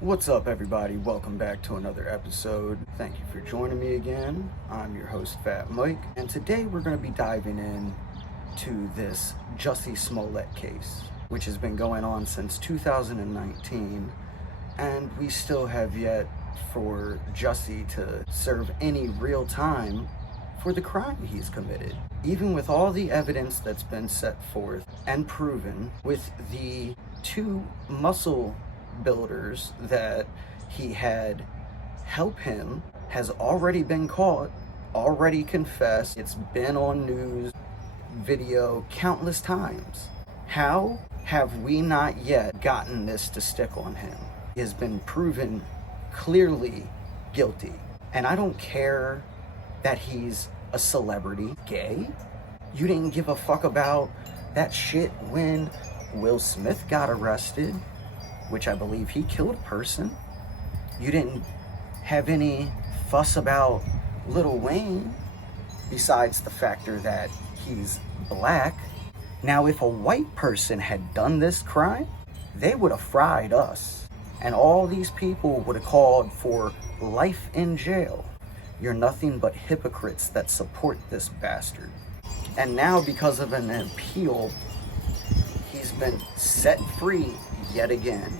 What's up, everybody? Welcome back to another episode. Thank you for joining me again. I'm your host, Phat Mike, and today we're going to be diving in to this Jussie Smollett case, which has been going on since 2019, and we still have yet for Jussie to serve any real time for the crime he's committed. Even with all the evidence that's been set forth and proven, with the two muscle builders that he had help him has already been caught, already confessed. It's been on news, video countless times. How have we not yet gotten this to stick on him? He has been proven clearly guilty. And I don't care that he's a celebrity. Gay? You didn't give a fuck about that shit when Will Smith got arrested, which I believe he killed a person. You didn't have any fuss about Lil Wayne, besides the factor that he's black. Now, if a white person had done this crime, they would have fried us. And all these people would have called for life in jail. You're nothing but hypocrites that support this bastard. And now, because of an appeal, he's been set free yet again.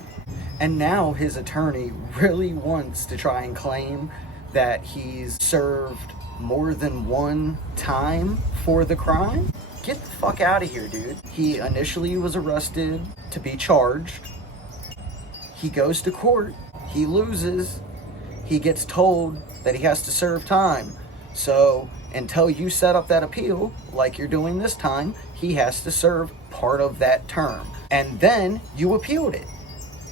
And now his attorney really wants to try and claim that he's served more than one time for the crime? Get the fuck out of here, dude. He initially was arrested to be charged. He goes to court. He loses. He gets told that he has to serve time. So until you set up that appeal, like you're doing this time, he has to serve part of that term. And then you appealed it.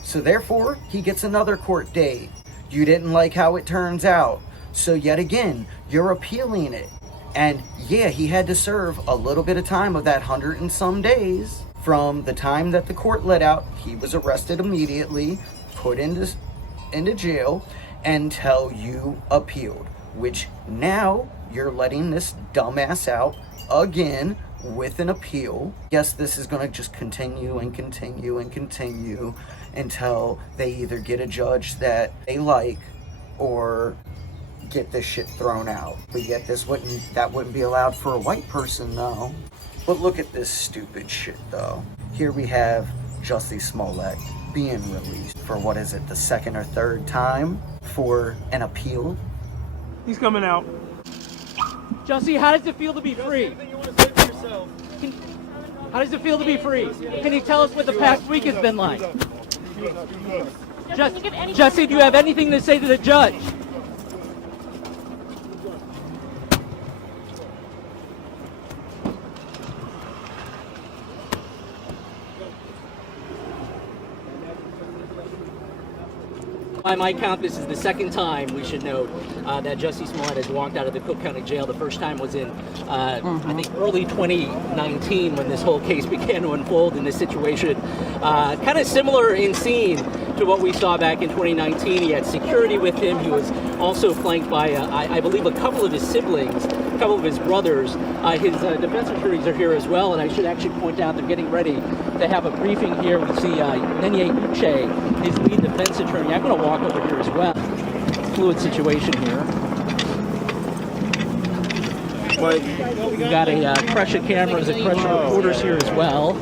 So therefore, he gets another court date. You didn't like how it turns out. So yet again, you're appealing it. And yeah, he had to serve a little bit of time of that 100 and some days. From the time that the court let out, he was arrested immediately, put into jail, until you appealed. Which now you're letting this dumbass out again with an appeal. Yes, this is going to just continue and continue and continue until they either get a judge that they like or get this shit thrown out. But yet that wouldn't be allowed for a white person, though. But look at this stupid shit, though. Here we have Jussie Smollett being released for, what is it, the second or third time for an appeal? He's coming out. Jussie, how does it feel to be free? How does it feel to be free? Can you tell us what the past week has been like? Jussie, do you have anything to say to the judge? By my count, this is the second time, we should note, that Jussie Smollett has walked out of the Cook County Jail. The first time was in, I think, early 2019 when this whole case began to unfold in this situation. Kind of similar in scene to what we saw back in 2019. He had security with him. He was also flanked by, I believe, a couple of his siblings, a couple of his brothers. His defense attorneys are here as well, and I should actually point out they're getting ready to have a briefing here. We see Nenye Uche, his lead defense attorney. I'm going to walk over here as well. Fluid situation here. We've got a crush of cameras, a crush of reporters here as well.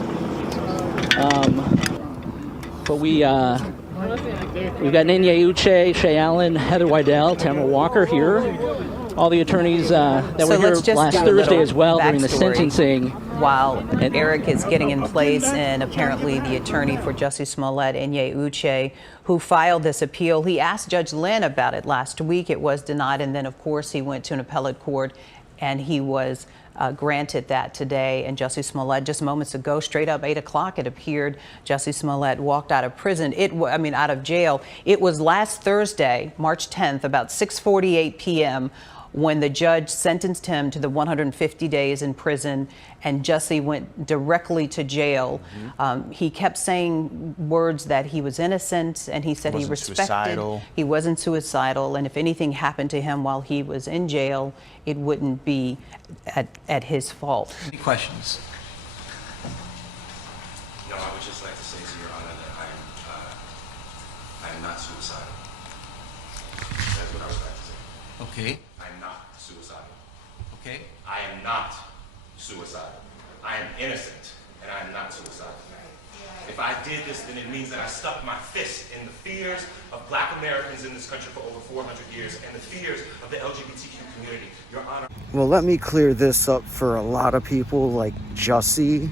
But we've got Nenye Uche, Shay Allen, Heather Wydell, Tamara Walker here. All the attorneys that were here last Thursday as well during the sentencing. While Eric is getting in place, and apparently the attorney for Jussie Smollett, Nenye Uche, who filed this appeal, he asked Judge Lynn about it last week. It was denied, and then, of course, he went to an appellate court, and he was granted that today. And Jussie Smollett, just moments ago, straight up 8 o'clock, it appeared, Jussie Smollett walked out of prison. Out of jail. It was last Thursday, March 10th, about 6:48 p.m., when the judge sentenced him to the 150 days in prison, and Jussie went directly to jail. He kept saying words that he was innocent, and he said he respected. He wasn't suicidal, and if anything happened to him while he was in jail, it wouldn't be at his fault. Any questions? No, I would just like to say to Your Honor that I am not suicidal. That's what I was about to say. Okay. I am not suicidal. Okay. I am not suicidal. I am innocent, and I am not suicidal. If I did this, then it means that I stuck my fist in the fears of Black Americans in this country for over 400 years and the fears of the LGBTQ community. Your Honor. Well, let me clear this up for a lot of people like Jussie.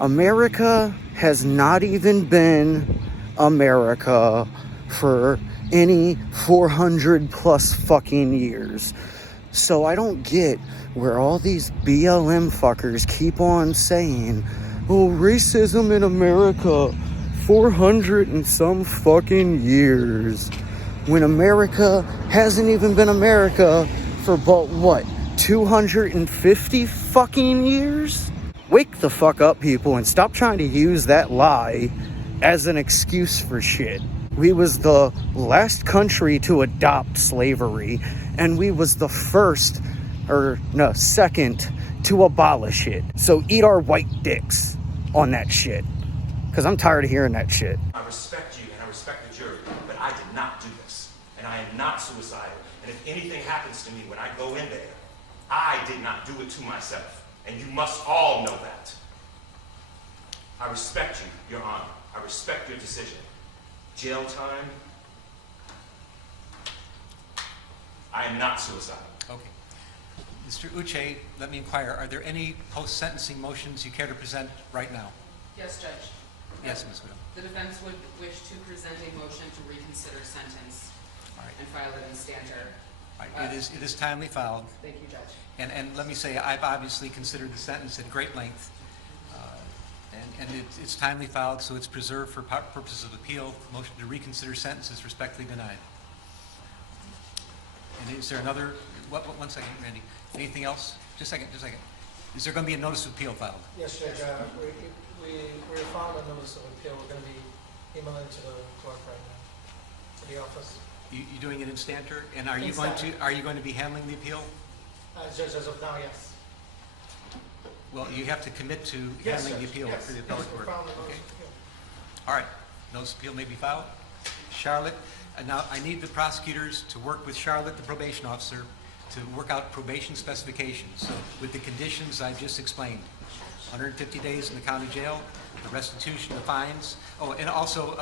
America has not even been America for any 400 plus fucking years. So I don't get where all these BLM fuckers keep on saying, oh, racism in America, 400 and some fucking years. When America hasn't even been America for about, what, 250 fucking years? Wake the fuck up, people, and stop trying to use that lie as an excuse for shit. We was the last country to adopt slavery, and we was the second to abolish it. So eat our white dicks on that shit, because I'm tired of hearing that shit. I respect you and I respect the jury, but I did not do this, and I am not suicidal. And if anything happens to me when I go in there, I did not do it to myself, and you must all know that. I respect you, Your Honor. I respect your decision. Jail time. I am not suicidal. Okay. Mr. Uche, let me inquire, are there any post-sentencing motions you care to present right now? Yes, Judge. Yes, Ms. Widow. The defense would wish to present a motion to reconsider sentence All right. and file it in stanter. All right. It is timely filed. Thank you, Judge. And let me say, I've obviously considered the sentence at great length, and it's timely filed, so it's preserved for purposes of appeal. The motion to reconsider sentence is respectfully denied. And is there another, one second, Randy, anything else? Just a second. Is there going to be a notice of appeal filed? Yes, Judge. We filed a notice of appeal. We're going to be emailing to the clerk right now, to the office. You doing it in stanter? And are In you going to be handling the appeal? Judge, as of now, yes. Well, you have to commit to Yes, handling the Judge. appeal Yes, for the yes, appellate we're court. filing a notice Okay. of appeal. All right. Notice of appeal may be filed. Charlotte, now I need the prosecutors to work with Charlotte, the probation officer, to work out probation specifications with the conditions I just explained. 150 days in the county jail, the restitution, the fines. Oh, and also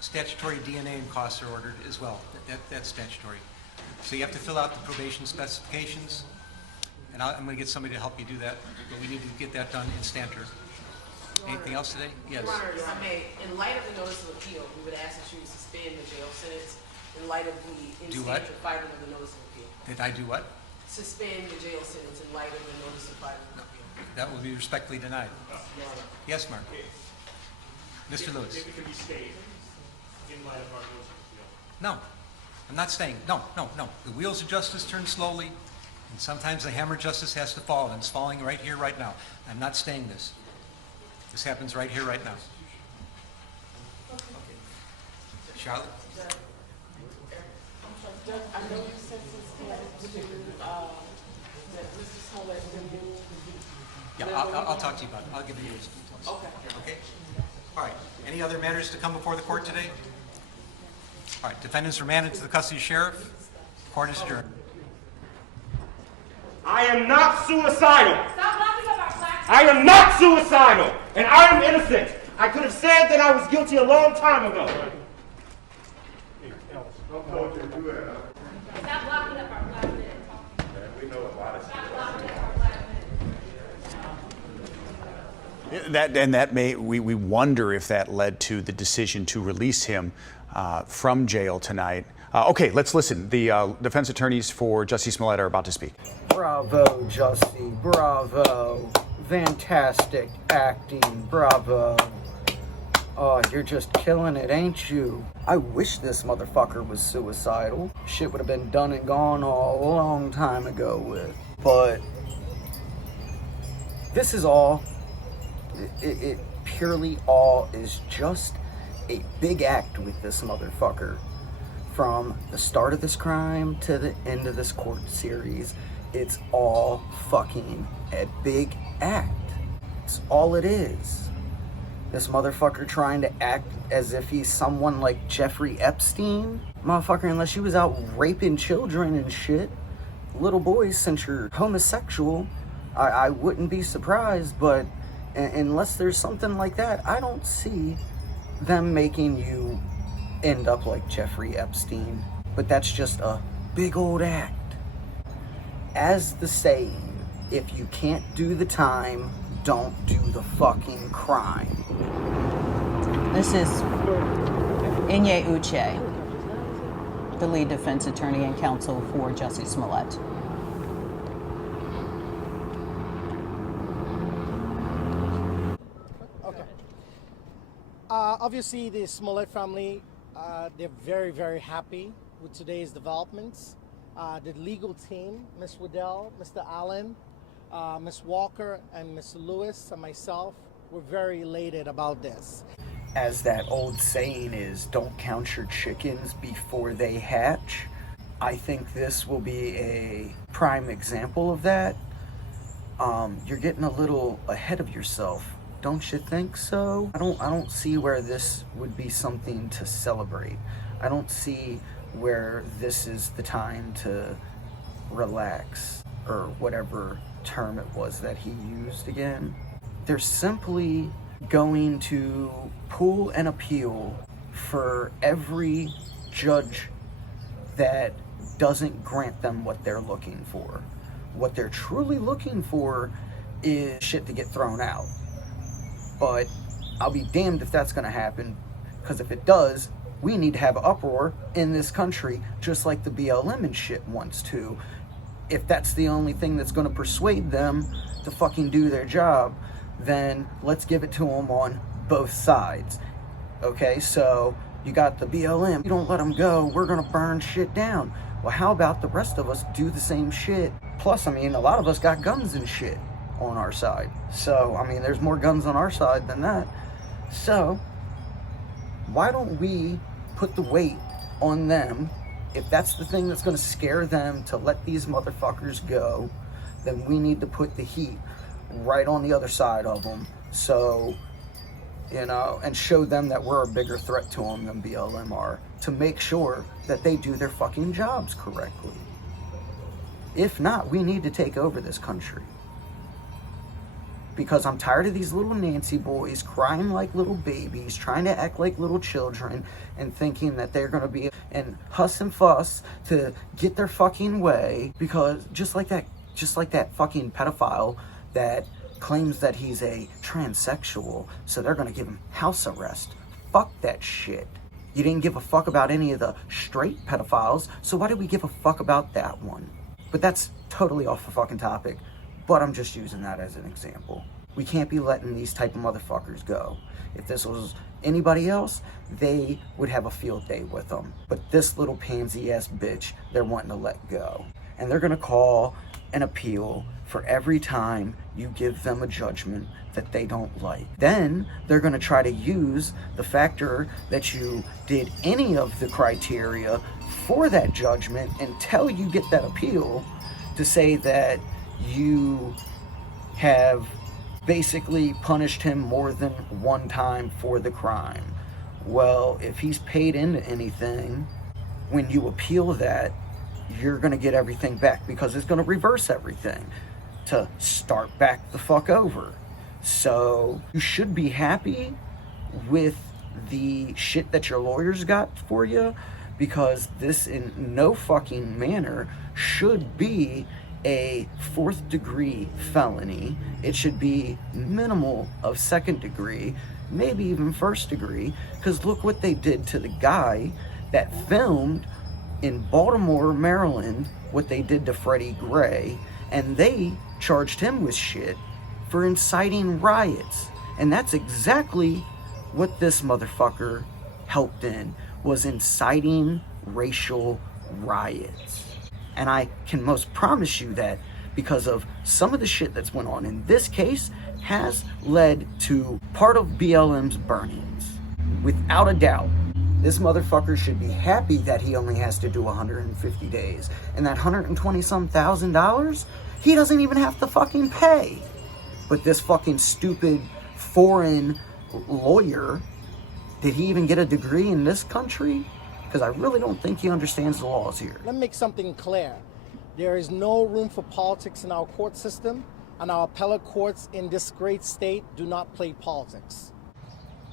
statutory DNA and costs are ordered as well. That's statutory. So you have to fill out the probation specifications, and I'm going to get somebody to help you do that, but we need to get that done in stanter. Anything else today? Yes. Your Honor, if I may, in light of the notice of appeal, we would ask that you suspend the jail sentence in light of the in Do what? stanter filing of the notice of appeal. Did I do what? Suspend the jail sentence in light of the notice of filing of appeal. That will be respectfully denied. Yes, Mark. Mr. Lewis. If it can be stayed in light of our notice of appeal. No, I'm not staying. No. The wheels of justice turn slowly, and sometimes the hammer of justice has to fall, and it's falling right here, right now. I'm not staying this. This happens right here, right now. Okay. Charlotte? I know you said that Mr. Smollett removed. Yeah, I'll talk to you about it. I'll give you those details. Okay. All right. Any other matters to come before the court today? All right. Defendants remanded to the custody of sheriff. Court is adjourned. I am not suicidal. Stop locking up our class. I am not suicidal, and I am innocent. I could have said that I was guilty a long time ago. Stop locking up our class. We know a lot of Stop locking up our class. We wonder if that led to the decision to release him from jail tonight. Okay, let's listen. The defense attorneys for Jussie Smollett are about to speak. Bravo, Jussie. Bravo. Fantastic acting. Bravo. Oh, you're just killing it, ain't you? I wish this motherfucker was suicidal. Shit would have been done and gone a long time ago with. But this is all, it purely all is just a big act with this motherfucker. From the start of this crime to the end of this court series, it's all fucking a big act. It's all it is. This motherfucker trying to act as if he's someone like Jeffrey Epstein. Motherfucker, unless you was out raping children and shit, little boys, since you're homosexual, I wouldn't be surprised, but unless there's something like that, I don't see them making you end up like Jeffrey Epstein. But that's just a big old act. As the saying, if you can't do the time, don't do the fucking crime. This is Inye Uche, the lead defense attorney and counsel for Jussie Smollett. Okay. Obviously, the Smollett family, they're very, very happy with today's developments. The legal team, Ms. Waddell, Mr. Allen, Ms. Walker, and Mr. Lewis, and myself, we're very elated about this. As that old saying is, don't count your chickens before they hatch. I think this will be a prime example of that. You're getting a little ahead of yourself, don't you think so? I don't see where this would be something to celebrate. I don't see where this is the time to relax, or whatever term it was that he used again. They're simply going to pull an appeal for every judge that doesn't grant them what they're looking for. What they're truly looking for is shit to get thrown out. But I'll be damned if that's gonna happen, because if it does, we need to have uproar in this country, just like the BLM and shit wants to. If that's the only thing that's gonna persuade them to fucking do their job, then let's give it to them on both sides. Okay, so you got the BLM, you don't let them go, we're gonna burn shit down. Well, how about the rest of us do the same shit? Plus, I mean, a lot of us got guns and shit on our side. So, I mean, there's more guns on our side than that. So, why don't we put the weight on them? If that's the thing that's gonna scare them to let these motherfuckers go, then we need to put the heat right on the other side of them. So, you know, and show them that we're a bigger threat to them than BLM are, to make sure that they do their fucking jobs correctly. If not, we need to take over this country. Because I'm tired of these little Nancy boys crying like little babies, trying to act like little children, and thinking that they're gonna be and huss and fuss to get their fucking way, because just like that fucking pedophile that claims that he's a transsexual, so they're gonna give him house arrest. Fuck that shit. You didn't give a fuck about any of the straight pedophiles, so why did we give a fuck about that one? But that's totally off the fucking topic, but I'm just using that as an example. We can't be letting these type of motherfuckers go. If this was anybody else, they would have a field day with them. But this little pansy ass bitch, they're wanting to let go. And they're gonna call an appeal for every time you give them a judgment that they don't like. Then they're gonna try to use the factor that you did any of the criteria for that judgment until you get that appeal to say that you have basically punished him more than one time for the crime. Well, if he's paid into anything, when you appeal that, you're gonna get everything back, because it's gonna reverse everything to start back the fuck over. So you should be happy with the shit that your lawyers got for you, because this in no fucking manner should be a 4th degree felony. It should be minimal of 2nd degree, maybe even 1st degree, because look what they did to the guy that filmed in Baltimore, Maryland, what they did to Freddie Gray, and they charged him with shit for inciting riots. And that's exactly what this motherfucker helped in, was inciting racial riots. And I can most promise you that, because of some of the shit that's went on in this case, has led to part of BLM's burnings. Without a doubt, this motherfucker should be happy that he only has to do 150 days. And that $120-some thousand, he doesn't even have to fucking pay. But this fucking stupid foreign lawyer. Did he even get a degree in this country? Because I really don't think he understands the laws here. Let me make something clear. There is no room for politics in our court system, and our appellate courts in this great state do not play politics.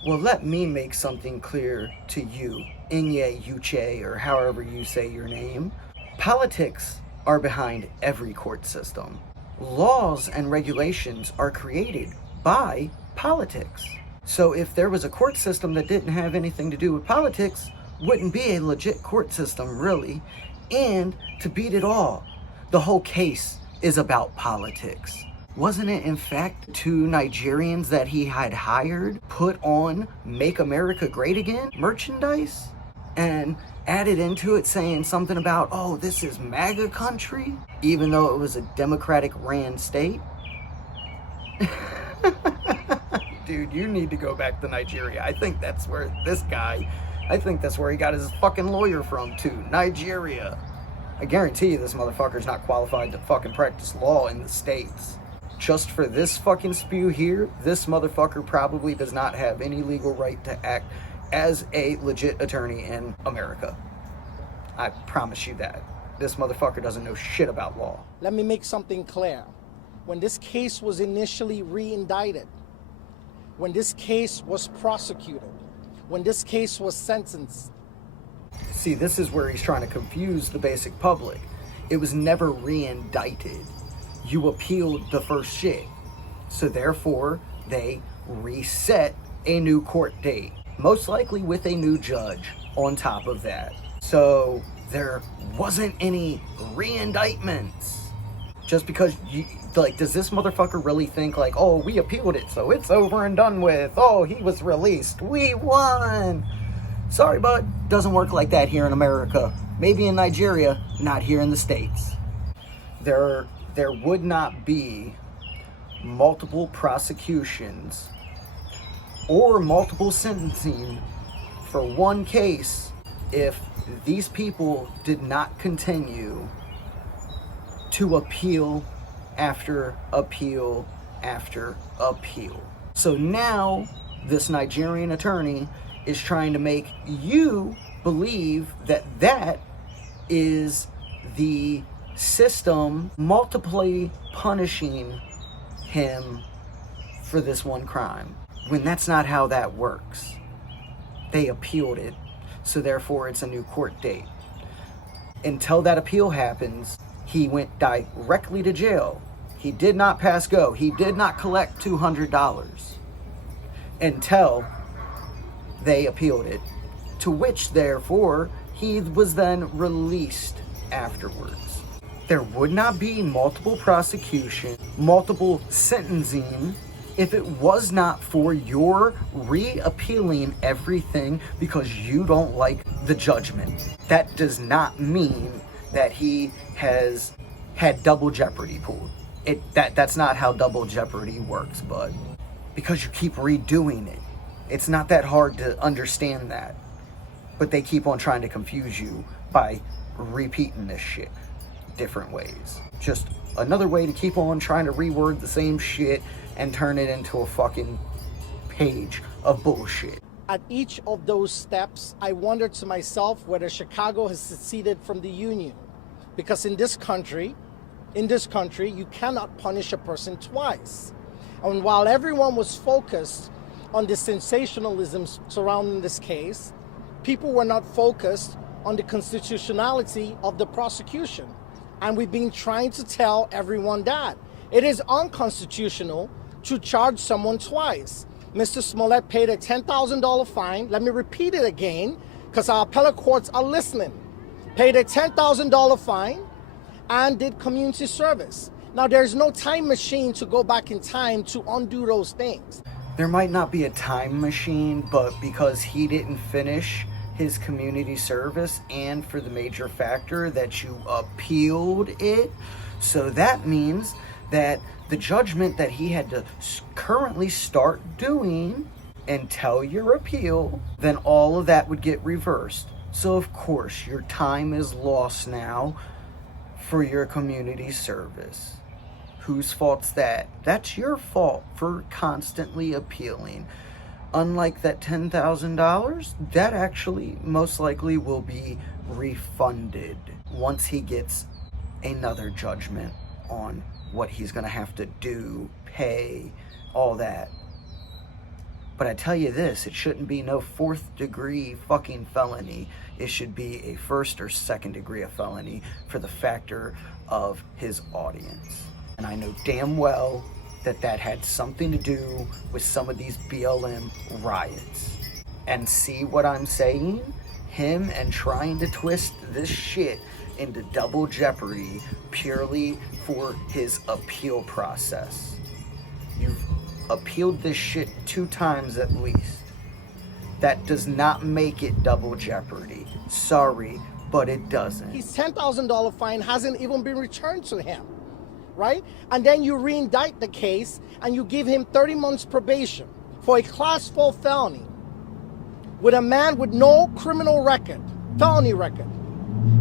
Well, let me make something clear to you, Inye Uche, or however you say your name. Politics are behind every court system. Laws and regulations are created by politics. So if there was a court system that didn't have anything to do with politics, wouldn't be a legit court system, really. And to beat it all, the whole case is about politics. Wasn't it, in fact, 2 Nigerians that he had hired put on Make America Great Again merchandise and added into it saying something about, oh, this is MAGA country, even though it was a Democratic ran state? Dude, you need to go back to Nigeria. I think that's where he got his fucking lawyer from, too. Nigeria. I guarantee you this motherfucker's not qualified to fucking practice law in the States. Just for this fucking spew here, this motherfucker probably does not have any legal right to act as a legit attorney in America. I promise you that. This motherfucker doesn't know shit about law. Let me make something clear. When this case was initially re-indicted, when this case was prosecuted, when this case was sentenced. See, this is where he's trying to confuse the basic public. It was never re-indicted. You appealed the first shit. So therefore, they reset a new court date. Most likely with a new judge on top of that. So there wasn't any re-indictments. Just because, does this motherfucker really think like, oh, we appealed it, so it's over and done with. Oh, he was released. We won. Sorry, bud. Doesn't work like that here in America. Maybe in Nigeria, not here in the States. There would not be multiple prosecutions or multiple sentencing for one case if these people did not continue to appeal after appeal after appeal. So now this Nigerian attorney is trying to make you believe that that is the system multiply punishing him for this one crime, when that's not how that works. They appealed it, so therefore it's a new court date. Until that appeal happens, he went directly to jail. He did not pass go. He did not collect $200 until they appealed it, to which therefore he was then released afterwards. There would not be multiple prosecution, multiple sentencing, if it was not for your re-appealing everything because you don't like the judgment. That does not mean that he has had double jeopardy pulled. That's not how double jeopardy works, bud. Because you keep redoing it. It's not that hard to understand that. But they keep on trying to confuse you by repeating this shit different ways. Just another way to keep on trying to reword the same shit and turn it into a fucking page of bullshit. At each of those steps, I wondered to myself whether Chicago has seceded from the Union. Because in this country, you cannot punish a person twice. And while everyone was focused on the sensationalism surrounding this case, people were not focused on the constitutionality of the prosecution. And we've been trying to tell everyone that. It is unconstitutional to charge someone twice. Mr. Smollett paid a $10,000 fine. Let me repeat it again, because our appellate courts are listening. Paid a $10,000 fine and did community service. Now, there's no time machine to go back in time to undo those things. There might not be a time machine, but because he didn't finish his community service and for the major factor that you appealed it, so that means that the judgment that he had to currently start doing until your appeal, then all of that would get reversed. So of course your time is lost now for your community service. Whose fault's that? That's your fault for constantly appealing. unlike that $10,000, that actually most likely will be refunded once he gets another judgment on what he's gonna have to do, pay, all that. But I tell you this, it shouldn't be no 4th degree fucking felony. It should be a 1st or 2nd degree of felony for the factor of his audience. And I know damn well that that had something to do with some of these BLM riots. And see what I'm saying? Him and trying to twist this shit into double jeopardy purely for his appeal process. You've appealed this shit 2 times at least. That does not make it double jeopardy. Sorry, but it doesn't. His $10,000 fine hasn't even been returned to him, right? And then you re-indict the case and you give him 30 months probation for a class 4 felony with a man with no criminal record, felony record.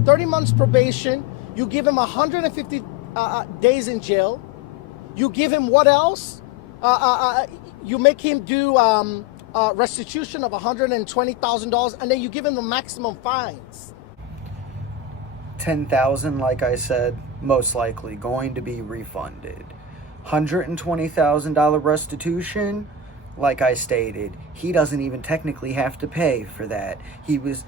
30 months probation, you give him 150 days in jail. You give him what else? You make him do restitution of $120,000, and then you give him the maximum fines. $10,000, like I said, most likely going to be refunded. $120,000 restitution, like I stated, he doesn't even technically have to pay for that. He was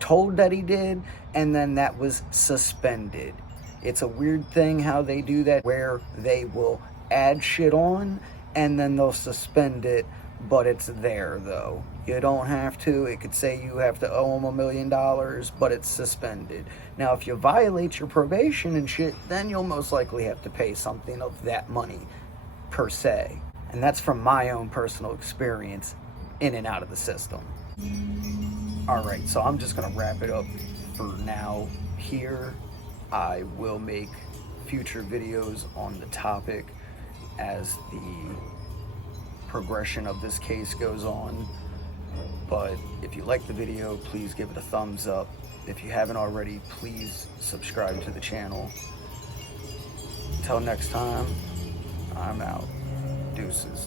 told that he did, and then that was suspended. It's a weird thing how they do that, where they will add shit on and then they'll suspend it, but it's there though. You don't have to. It could say you have to owe them $1 million, but it's suspended. Now, if you violate your probation and shit, then you'll most likely have to pay something of that money per se. And that's from my own personal experience in and out of the system. All right, so I'm just gonna wrap it up for now here. I will make future videos on the topic as the progression of this case goes on. But if you like the video, please give it a thumbs up. If you haven't already, please subscribe to the channel. Until next time, I'm out. Deuces.